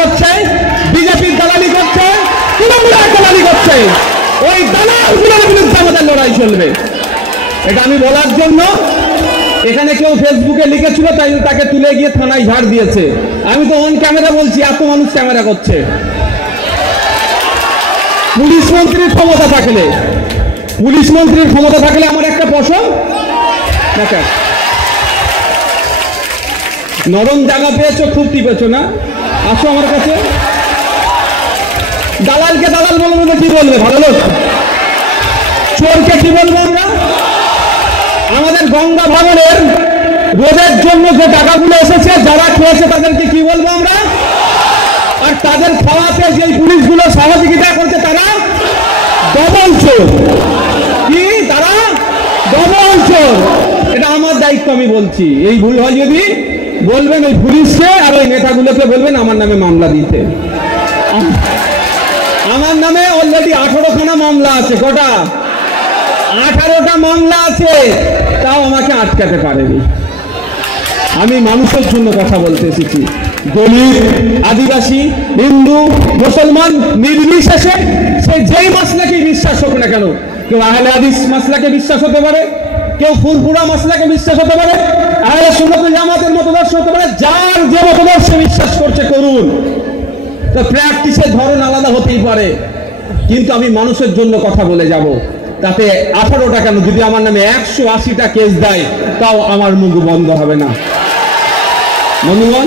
করছে, বিজেপির দালালি করছে, তৃণমূলের দালালি করছে। ওই দালালগুলোর বিরুদ্ধে আমাদের লড়াই চলবে। এটা আমি বলার জন্য এখানে কেউ ফেসবুকে লিখেছিল, তাই তাকে তুলে গিয়ে থানায় ঝাড় দিয়েছে। আমি তো অন ক্যামেরা বলছি, এত মানুষ ক্যামেরা করছে। পুলিশ মন্ত্রীর ক্ষমতা থাকলে আমার একটা পছন্দ দেখা। নরম জায়গা পেয়েছো, খুব টিপেছো না? আসো আমার কাছে। দালালকে দালাল বলবো না, কি বলবে? ভালো লোক। চোরকে কি বলবো আমরা? আমাদের গঙ্গা ভাঙনের রোধের জন্য যে টাকাগুলো এসেছে, যারা খেয়েছে তাদেরকে কি বলবো আমরা? আর তাদের খাওয়াতে যে পুলিশগুলো সহযোগিতা করছে তারা ডবল চোর। কি তারা ডবল চোর? এটা আমার দায়িত্ব, আমি বলছি। এই ভুল হয় যদি বলবেন ওই পুলিশকে আর ওই নেতাগুলোকে বলবেন আমার নামে মামলা দিতে। আমার নামে অলরেডি 18খানা মামলা আছে। কটা? 18টা মামলা আছে, তাও আমাকে আটকাতে পারেনি। আমি মানুষের জন্য কথা বলতে এসেছি। দলিত, আদিবাসী, হিন্দু, মুসলমান নির্বিশেষে সে যেই মাসলাকে বিশ্বাস হোক না কেন, কেউ আহলে হাদিস মাসলাকে বিশ্বাস হতে পারে, কেউ ফুরফুরা মাসলাকে বিশ্বাস হতে পারে, আহলে সুন্নাত ওয়াল জামাতের মতদর্শ হতে পারে। যার যে মতদর্শে বিশ্বাস করছে করুন। তো প্র্যাকটিসের ধরন আলাদা হতেই পারে, কিন্তু আমি মানুষের জন্য কথা বলে যাব। তাতে 18টা কেন, যদি আমার নামে 180টা কেস দেয় তাও আমার মুখ বন্ধ হবে না। বন্ধুগণ,